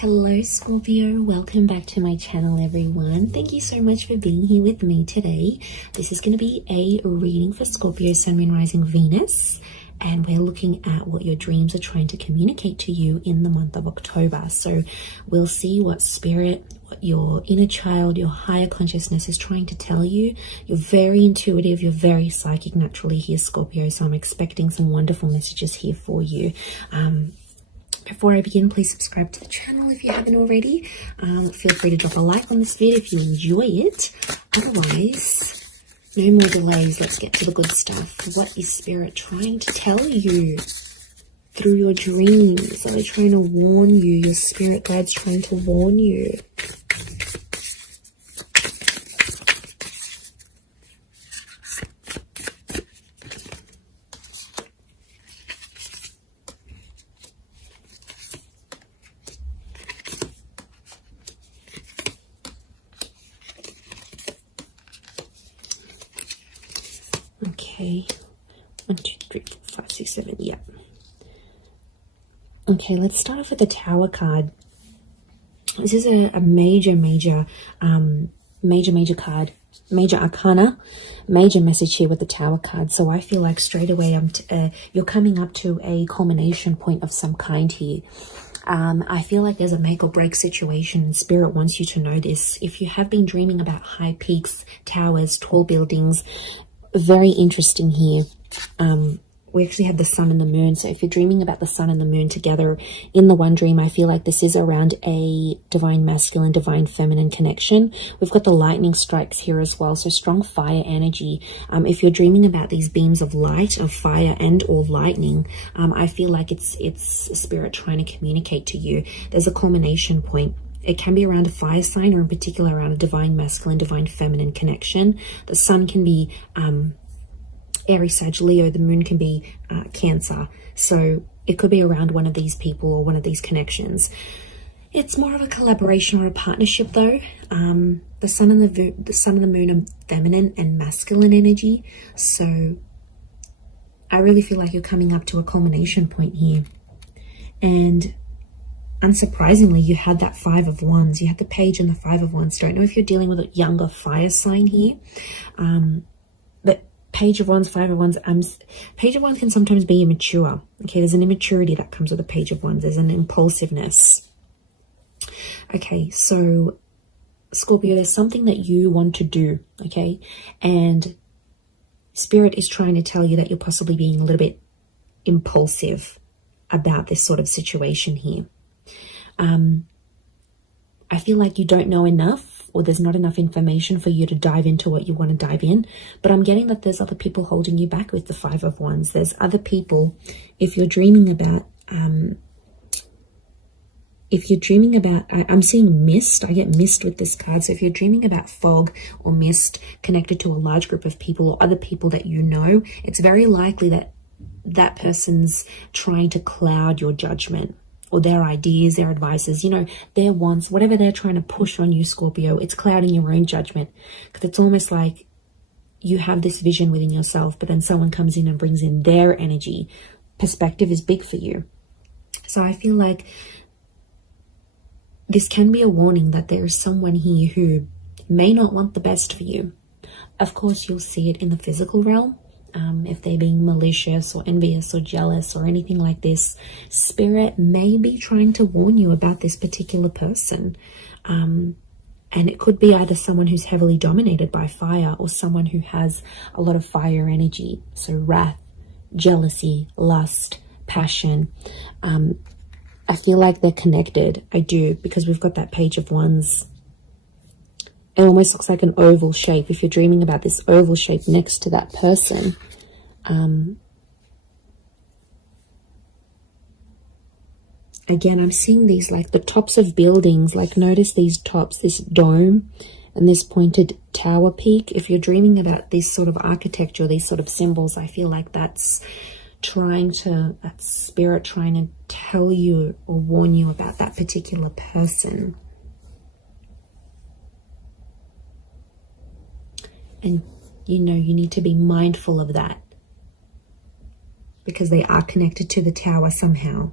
Hello Scorpio, welcome back to my channel everyone. Thank you so much for being here with me today. This is going to be a reading for Scorpio, Sun, Moon, Rising, Venus, and we're looking at what your dreams are trying to communicate to you in the month of October. So we'll see what spirit, what your inner child, your higher consciousness is trying to tell you. You're very intuitive, you're very psychic naturally here, Scorpio, so I'm expecting some wonderful messages here for you. Before I begin, please subscribe to the channel if you haven't already. Feel free to drop a like on this video if you enjoy it. Otherwise, no more delays. Let's get to the good stuff. What is Spirit trying to tell you through your dreams? Are they trying to warn you? Your spirit guide's trying to warn you. Okay, 1, 2, 3, 4, 5, 6, 7, yeah. Okay, let's start off with the Tower card. This is a major card, major arcana, major message here with the Tower card. So I feel like straight away you're coming up to a culmination point of some kind here. I feel like there's a make or break situation. Spirit wants you to know this. If you have been dreaming about high peaks, towers, tall buildings, very interesting here. We actually have the sun and the moon. So if you're dreaming about the sun and the moon together in the one dream, I feel like this is around a divine masculine, divine feminine connection. We've got the lightning strikes here as well. So strong fire energy. If you're dreaming about these beams of light, of fire and or lightning, I feel like it's Spirit trying to communicate to you. There's a culmination point. It can be around a fire sign, or in particular around a divine masculine, divine feminine connection. The sun can be Aries, Sag, Leo. The moon can be Cancer. So it could be around one of these people or one of these connections. It's more of a collaboration or a partnership though. The sun and the moon are feminine and masculine energy. So I really feel like you're coming up to a culmination point here. And unsurprisingly, you had that 5 of Wands. You had the Page and the 5 of Wands. Don't know if you're dealing with a younger fire sign here. But Page of Wands, 5 of Wands. Page of Wands can sometimes be immature. Okay, there's an immaturity that comes with the Page of Wands. There's an impulsiveness. Okay, so Scorpio, there's something that you want to do. Okay, and Spirit is trying to tell you that you're possibly being a little bit impulsive about this sort of situation here. I feel like you don't know enough, or there's not enough information for you to dive into what you want to dive in. But I'm getting that there's other people holding you back with the 5 of Wands. There's other people, if you're dreaming about, I'm seeing mist. I get mist with this card. So if you're dreaming about fog or mist connected to a large group of people or other people that you know, it's very likely that that person's trying to cloud your judgment, or their ideas, their advices, you know, their wants, whatever they're trying to push on you, Scorpio, it's clouding your own judgment. Because it's almost like you have this vision within yourself, but then someone comes in and brings in their energy. Perspective is big for you. So I feel like this can be a warning that there is someone here who may not want the best for you. Of course, you'll see it in the physical realm. If they're being malicious or envious or jealous or anything like this, Spirit may be trying to warn you about this particular person. And it could be either someone who's heavily dominated by fire or someone who has a lot of fire energy. So wrath, jealousy, lust, passion. I feel like they're connected. I do, because we've got that Page of Wands. It almost looks like an oval shape. If you're dreaming about this oval shape next to that person, again, I'm seeing these like the tops of buildings. Like notice these tops, this dome and this pointed tower peak. If you're dreaming about this sort of architecture, these sort of symbols, I feel like that's Spirit trying to tell you or warn you about that particular person. And, you know, you need to be mindful of that because they are connected to the tower somehow.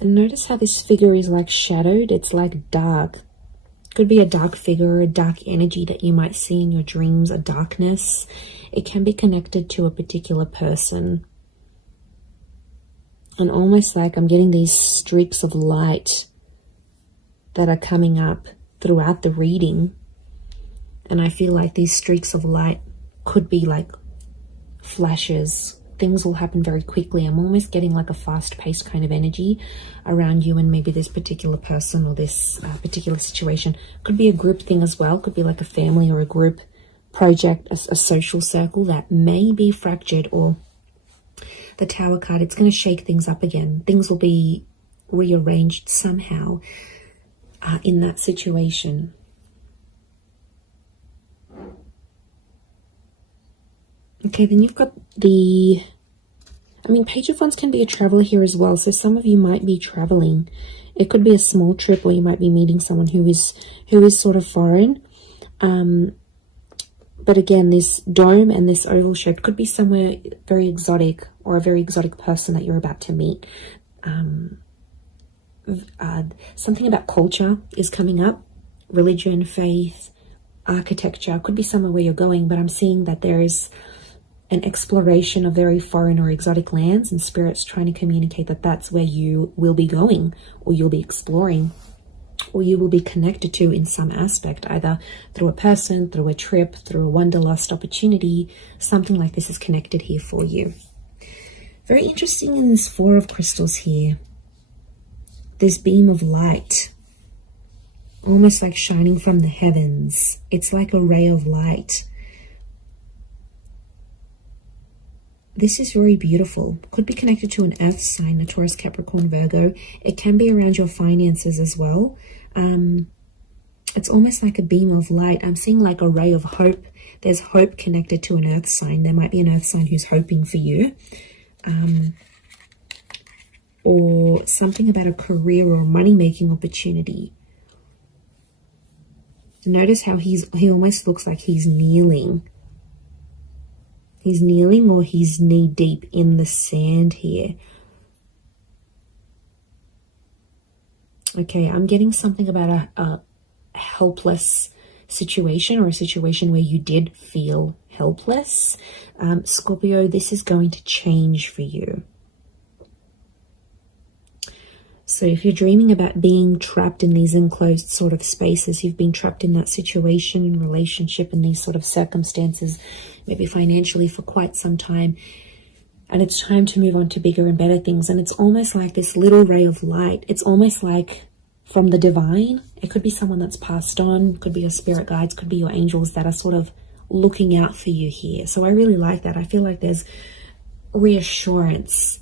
And notice how this figure is like shadowed. It's like dark. Could be a dark figure or a dark energy that you might see in your dreams, a darkness. It can be connected to a particular person. And almost like I'm getting these streaks of light that are coming up throughout the reading. And I feel like these streaks of light could be like flashes. Things will happen very quickly. I'm almost getting like a fast-paced kind of energy around you and maybe this particular person or this particular situation. Could be a group thing as well. Could be like a family or a group project, a social circle that may be fractured. Or the Tower card, it's going to shake things up again. Things will be rearranged somehow in that situation. Okay, then you've got the, Page of Wands can be a traveler here as well. So some of you might be traveling. It could be a small trip, or you might be meeting someone who is sort of foreign. But again, this dome and this oval shape could be somewhere very exotic, or a very exotic person that you're about to meet. Something about culture is coming up. Religion, faith, architecture. Could be somewhere where you're going, but I'm seeing that there is an exploration of very foreign or exotic lands, and Spirit's trying to communicate that that's where you will be going, or you'll be exploring, or you will be connected to in some aspect, either through a person, through a trip, through a wanderlust opportunity. Something like this is connected here for you. Very interesting in this Four of Crystals here. This beam of light, almost like shining from the heavens. It's like a ray of light. This is very beautiful. Could be connected to an earth sign, a Taurus, Capricorn, Virgo. It can be around your finances as well. It's almost like a beam of light. I'm seeing like a ray of hope. There's hope connected to an earth sign. There might be an earth sign who's hoping for you. Or something about a career or money-making opportunity. Notice how he almost looks like he's kneeling. He's kneeling, or he's knee-deep in the sand here. Okay, I'm getting something about a helpless situation, or a situation where you did feel helpless. Scorpio, this is going to change for you. So if you're dreaming about being trapped in these enclosed sort of spaces, you've been trapped in that situation, in relationship, in these sort of circumstances, maybe financially for quite some time, and it's time to move on to bigger and better things. And it's almost like this little ray of light. It's almost like from the divine. It could be someone that's passed on, could be your spirit guides, could be your angels that are sort of looking out for you here. So I really like that. I feel like there's reassurance.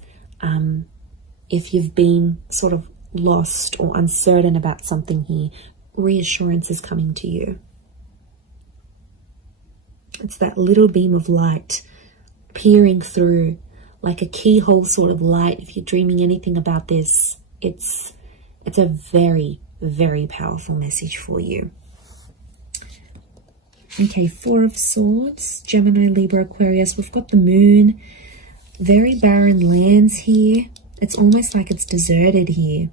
If you've been sort of lost or uncertain about something here, reassurance is coming to you. It's that little beam of light peering through, like a keyhole sort of light. If you're dreaming anything about this, it's a very, very powerful message for you. Okay, Four of Swords, Gemini, Libra, Aquarius. We've got the moon. Very barren lands here. It's almost like it's deserted here.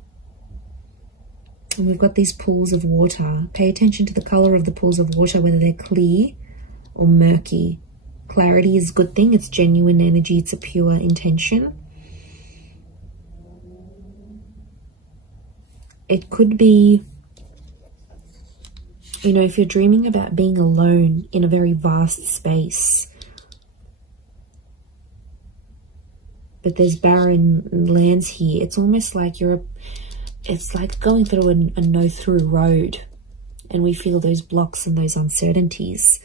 And we've got these pools of water. Pay attention to the color of the pools of water, whether they're clear or murky. Clarity is a good thing. It's genuine energy. It's a pure intention. It could be, you know, if you're dreaming about being alone in a very vast space, but there's barren lands here, it's almost like it's like going through a no-through road, and we feel those blocks and those uncertainties.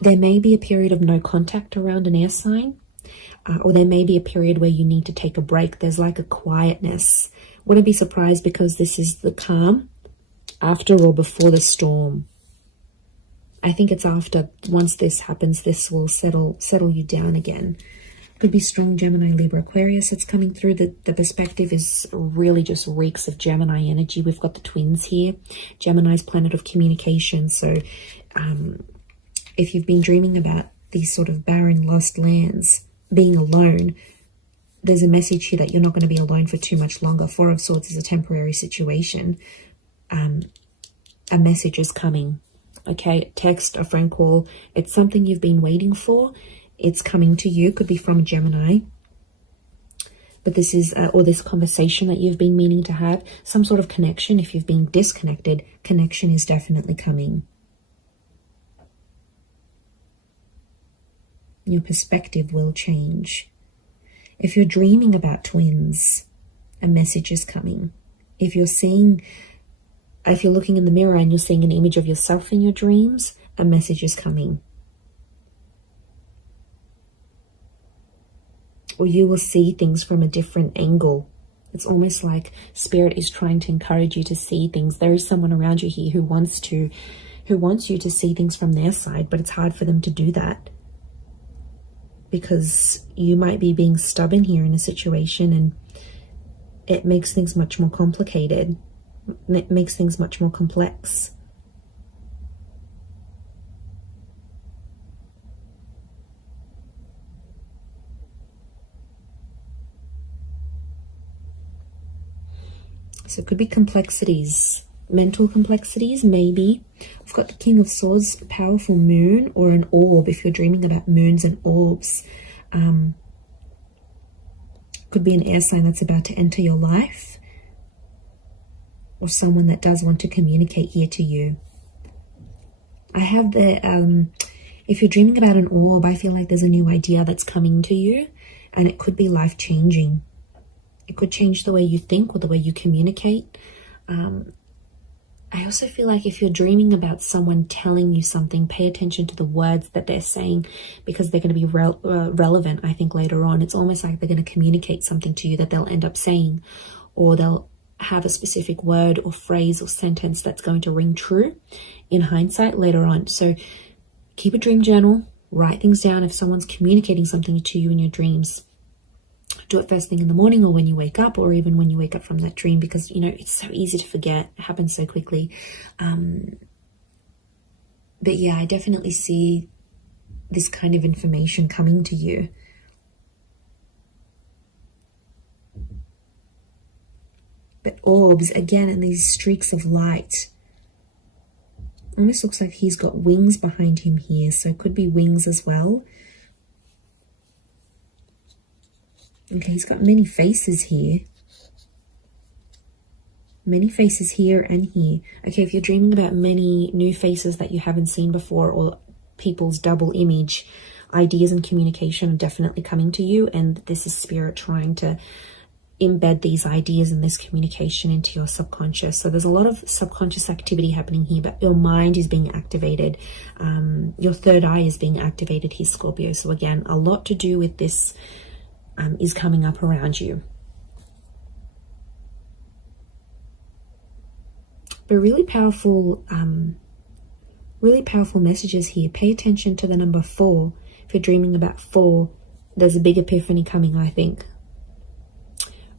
There may be a period of no contact around an air sign, or there may be a period where you need to take a break. There's like a quietness. Wouldn't be surprised, because this is the calm after or before the storm. I think it's after. Once this happens, this will settle you down again. Could be strong Gemini, Libra, Aquarius. It's coming through. The perspective is really just reeks of Gemini energy. We've got the twins here. Gemini's planet of communication. So if you've been dreaming about these sort of barren, lost lands, being alone, there's a message here that you're not going to be alone for too much longer. Four of Swords is a temporary situation. A message is coming. Okay, text, a phone call. It's something you've been waiting for. It's coming to you. Could be from Gemini. But this is, or this conversation that you've been meaning to have. Some sort of connection. If you've been disconnected, connection is definitely coming. Your perspective will change. If you're dreaming about twins, a message is coming. If you're looking in the mirror and you're seeing an image of yourself in your dreams, a message is coming. Or you will see things from a different angle. It's almost like Spirit is trying to encourage you to see things. There is someone around you here who wants you to see things from their side, but it's hard for them to do that. Because you might be being stubborn here in a situation, and it makes things much more complicated. It makes things much more complex. So it could be complexities, mental complexities, maybe. I've got the King of Swords, powerful moon, or an orb, if you're dreaming about moons and orbs. Could be an air sign that's about to enter your life, or someone that does want to communicate here to you. I have the, if you're dreaming about an orb, I feel like there's a new idea that's coming to you, and it could be life-changing. It could change the way you think or the way you communicate. I also feel like if you're dreaming about someone telling you something, pay attention to the words that they're saying, because they're going to be relevant, I think, later on. It's almost like they're going to communicate something to you that they'll end up saying, or they'll have a specific word or phrase or sentence that's going to ring true in hindsight later on. So keep a dream journal, write things down if someone's communicating something to you in your dreams. Do it first thing in the morning, or when you wake up, or even when you wake up from that dream, because, you know, it's so easy to forget. It happens so quickly. But yeah, I definitely see this kind of information coming to you. But orbs, again, and these streaks of light. Almost looks like he's got wings behind him here, so it could be wings as well. Okay, he's got many faces here. Many faces here and here. Okay, if you're dreaming about many new faces that you haven't seen before, or people's double image, ideas and communication are definitely coming to you, and this is Spirit trying to embed these ideas and this communication into your subconscious. So there's a lot of subconscious activity happening here, but your mind is being activated. Your third eye is being activated here, Scorpio. So again, a lot to do with this is coming up around you. But really powerful messages here. Pay attention to the number 4. If you're dreaming about 4, there's a big epiphany coming, I think.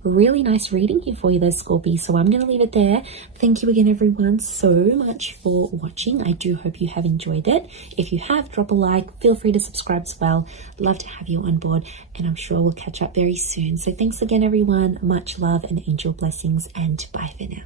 Really nice reading here for you there, Scorpio. So I'm going to leave it there. Thank you again, everyone, so much for watching. I do hope you have enjoyed it. If you have, drop a like. Feel free to subscribe as well. Love to have you on board, and I'm sure we'll catch up very soon. So thanks again, everyone. Much love and angel blessings, and bye for now.